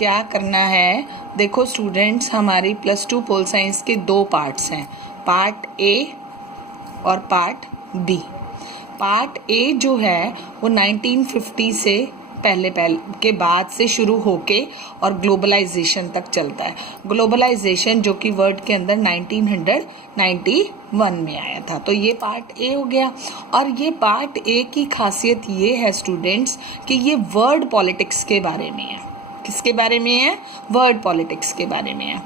क्या करना है। देखो स्टूडेंट्स, हमारी +2 पोल साइंस के 2 पार्ट्स हैं, पार्ट ए और पार्ट बी। पार्ट ए जो है वो 1950 से पहले के बाद से शुरू होके और ग्लोबलाइजेशन तक चलता है। ग्लोबलाइजेशन जो कि वर्ड के अंदर 1991 में आया था, तो ये पार्ट ए हो गया। और ये पार्ट ए की खासियत ये है स्टूडेंट्स कि ये वर्ड पॉलिटिक्स के बारे में है। किसके बारे में है? वर्ड पॉलिटिक्स के बारे में है।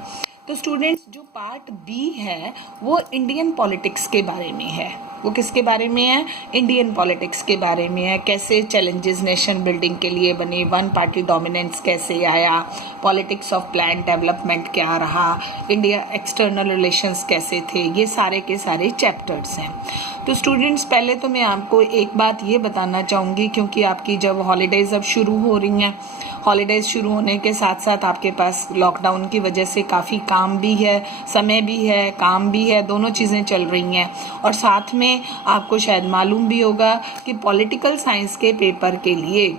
तो स्टूडेंट्स, जो पार्ट बी है वो इंडियन पॉलिटिक्स के बारे में है। वो किसके बारे में है? इंडियन पॉलिटिक्स के बारे में है। कैसे चैलेंजेस नेशन बिल्डिंग के लिए बने, वन पार्टी डोमिनेंस कैसे आया, पॉलिटिक्स ऑफ प्लान डेवलपमेंट क्या रहा, इंडिया एक्सटर्नल रिलेशंस कैसे थे, ये सारे के सारे चैप्टर्स हैं। तो स्टूडेंट्स, पहले तो मैं आपको एक बात ये बताना चाहूँगी, क्योंकि आपकी जब हॉलीडेज अब शुरू हो रही हैं, हॉलीडेज शुरू होने के साथ साथ आपके पास लॉकडाउन की वजह से काफ़ी काम भी है, समय भी है, काम भी है, दोनों चीज़ें चल रही हैं। और साथ में आपको शायद मालूम भी होगा कि पॉलिटिकल साइंस के पेपर के लिए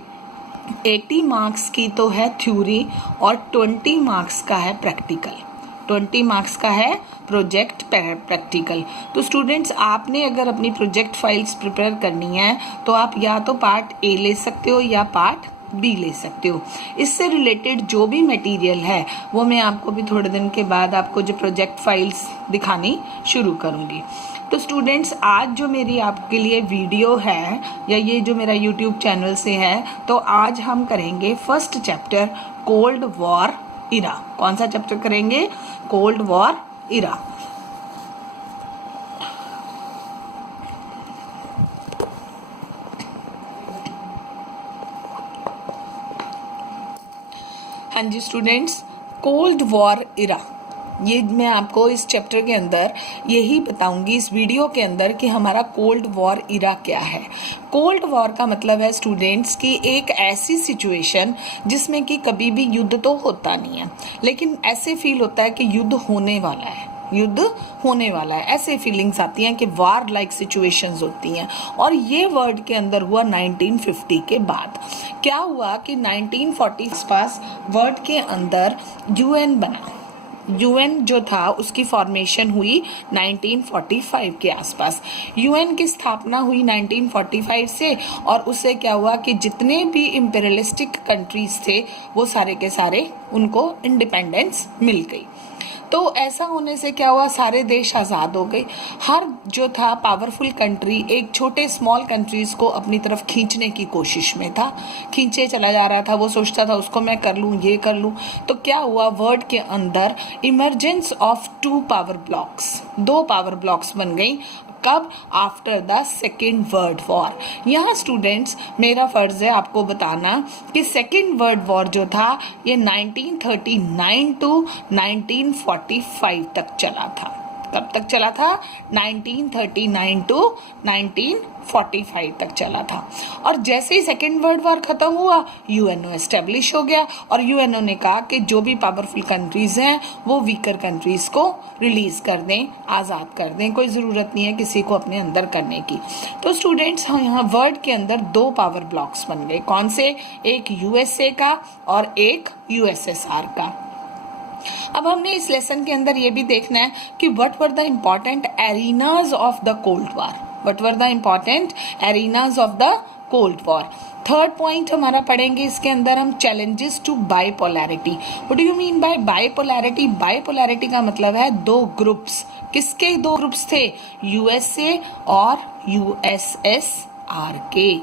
80 मार्क्स की तो है थ्योरी और 20 मार्क्स का है प्रैक्टिकल। 20 मार्क्स का है प्रोजेक्ट प्रैक्टिकल। तो स्टूडेंट्स, आपने अगर अपनी प्रोजेक्ट फाइल्स प्रिपेयर करनी है तो आप या तो पार्ट ए ले सकते हो या पार्ट बी ले सकते हो। इससे रिलेटेड जो भी मटेरियल है वो मैं आपको भी थोड़े दिन के बाद आपको जो प्रोजेक्ट फाइल्स दिखानी शुरू करूँगी। तो स्टूडेंट्स, आज जो मेरी आपके लिए वीडियो है या ये जो मेरा यूट्यूब चैनल से है, तो आज हम करेंगे फर्स्ट चैप्टर कोल्ड वॉर इरा। कौन सा चैप्टर करेंगे? कोल्ड वॉर इरा। हाँ जी स्टूडेंट्स, कोल्ड वॉर इरा, ये मैं आपको इस चैप्टर के अंदर यही बताऊंगी इस वीडियो के अंदर कि हमारा कोल्ड वॉर इरा क्या है। कोल्ड वॉर का मतलब है स्टूडेंट्स कि एक ऐसी सिचुएशन जिसमें कि कभी भी युद्ध तो होता नहीं है, लेकिन ऐसे फील होता है कि युद्ध होने वाला है, युद्ध होने वाला है। ऐसे फीलिंग्स आती हैं कि वार लाइक सिचुएशंस होती हैं। और ये वर्ड के अंदर हुआ 1950 के बाद। क्या हुआ कि 1940 पास वर्ड के अंदर यूएन बना। यूएन जो था उसकी फॉर्मेशन हुई 1945 के आसपास। यूएन की स्थापना हुई 1945 से, और उससे क्या हुआ कि जितने भी इंपीरियलिस्टिक कंट्रीज थे वो सारे के सारे उनको इंडिपेंडेंस मिल गई। तो ऐसा होने से क्या हुआ, सारे देश आज़ाद हो गए। हर जो था पावरफुल कंट्री एक छोटे स्मॉल कंट्रीज को अपनी तरफ खींचने की कोशिश में था, खींचे चला जा रहा था। वो सोचता था उसको मैं कर लूँ, ये कर लूँ। तो क्या हुआ, वर्ड के अंदर emergence of 2 power blocks, 2 power blocks बन गई। कब? After the second world war. यहाँ स्टूडेंट्स, मेरा फर्ज है आपको बताना कि सेकेंड वर्ल्ड वॉर जो था ये 1939 टू 1945 तक चला था। कब तक चला था? 1939 टू 1945 तक चला था। और जैसे ही सेकेंड वर्ल्ड वॉर खत्म हुआ, यूएनओ एस्टेब्लिश हो गया, और यूएनओ ने कहा कि जो भी पावरफुल कंट्रीज हैं वो वीकर कंट्रीज को रिलीज कर दें, आज़ाद कर दें, कोई ज़रूरत नहीं है किसी को अपने अंदर करने की। तो स्टूडेंट्स, यहाँ वर्ल्ड के अंदर 2 पावर ब्लॉक्स बन गए। कौन से? एक यूएसए का और एक यूएसएसआर का। अब हमने इस लेसन के अंदर ये भी देखना है कि what were the important arenas of the cold war. What were the important arenas of the cold war. Third point हमारा पढ़ेंगे इसके अंदर हम, challenges to bipolarity. What do you mean by bipolarity? Bipolarity का मतलब है 2 ग्रुप्स। किसके 2 groups थे? यूएसए और यूएसएसआर के।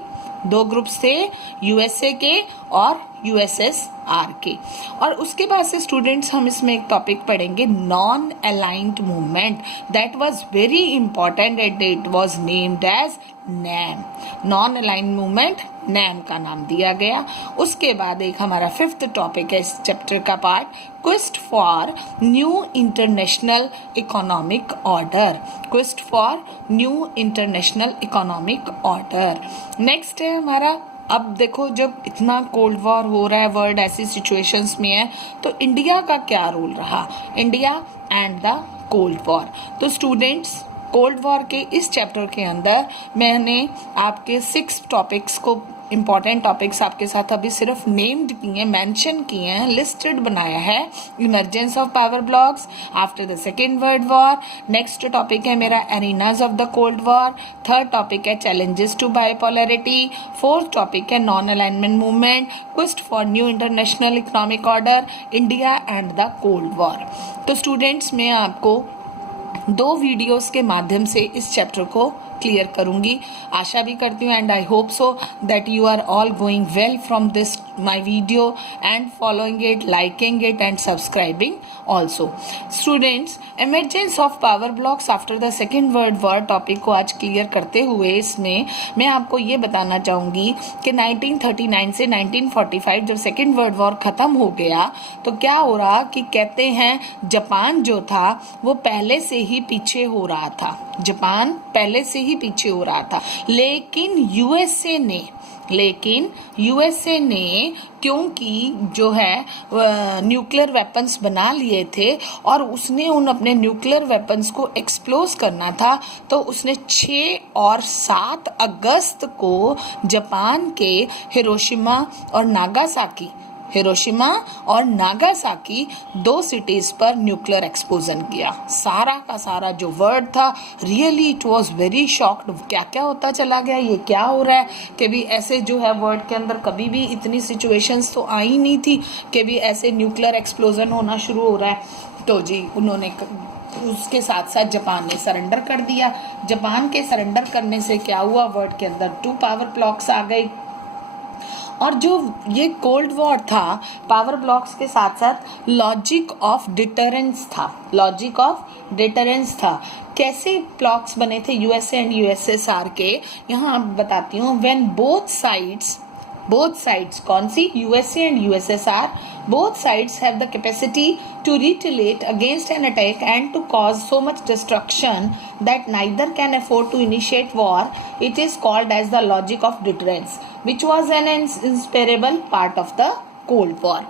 2 ग्रुप्स थे, यूएसए के और यूएसएसआर के। और उसके बाद से स्टूडेंट्स हम इसमें एक टॉपिक पढ़ेंगे, non aligned movement. That was very important and it was named as NAM. Non aligned movement NAM का नाम दिया गया। उसके बाद एक हमारा 5th टॉपिक है इस चैप्टर का part, quest for new international economic order. Quest for new international economic order. Next है हमारा, अब देखो जब इतना कोल्ड वॉर हो रहा है, वर्ल्ड ऐसी सिचुएशंस में है, तो इंडिया का क्या रोल रहा? India and the cold war. तो स्टूडेंट्स, कोल्ड वॉर के इस चैप्टर के अंदर मैंने आपके 6 टॉपिक्स को इंपॉर्टेंट टॉपिक्स आपके साथ अभी सिर्फ नेम्ड किए हैं, मेंशन किए हैं, लिस्टेड बनाया है। Emergence of power blocks after the second world war. Next topic है मेरा arenas of the cold war. Third topic है challenges to bipolarity. Fourth topic है non alignment movement, quest for new international economic order, India and the cold war. तो students, मैं आपको 2 videos के माध्यम से इस चैप्टर को क्लियर करूंगी। आशा भी करती हूँ and I hope so that you are all going well from this my video and following it, liking it and subscribing also. Students, emergence of power blocks after the second world war topic को आज clear करते हुए इसमें मैं आपको ये बताना चाहूँगी कि 1939 से 1945 जब सेकेंड वर्ल्ड वॉर ख़त्म हो गया तो क्या हो रहा कि कहते हैं जापान जो था वो पहले से ही पीछे हो रहा था। जापान पहले से ही पीछे हो रहा था, लेकिन यूएसए ने क्योंकि जो है न्यूक्लियर वेपन्स बना लिए थे और उसने उन अपने न्यूक्लियर वेपन्स को एक्सप्लोज करना था, तो उसने 6 और 7 अगस्त को जापान के हिरोशिमा और नागासाकी 2 सिटीज पर न्यूक्लियर एक्सप्लोजन किया। सारा का सारा जो वर्ड था, really it was very shocked. क्या क्या होता चला गया, ये क्या हो रहा है कि भी ऐसे जो है वर्ल्ड के अंदर कभी भी इतनी सिचुएशंस तो आई नहीं थी कि भी ऐसे न्यूक्लियर एक्सप्लोजन होना शुरू हो रहा है। तो जी उन्होंने उसके साथ साथ जापान ने सरेंडर कर दिया। जापान के सरेंडर करने से क्या हुआ, वर्ल्ड के अंदर 2 पावर ब्लॉक्स आ गए। और जो ये कोल्ड वॉर था, पावर ब्लॉक्स के साथ साथ लॉजिक ऑफ डिटरेंस था। कैसे ब्लॉक्स बने थे यूएसए एंड यूएसएसआर के, यहाँ बताती हूँ। व्हेन बोथ साइड्स कौन सी, USA and USSR, both sides have the capacity to retaliate against an attack and to cause so much destruction that neither can afford to initiate war. It is called as the logic of deterrence, which was an inseparable part of the Cold War.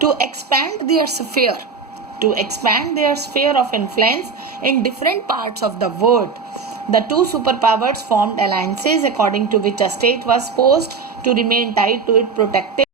To expand their sphere of influence in different parts of the world, the 2 superpowers formed alliances according to which a state was supposed to remain tied to it, protected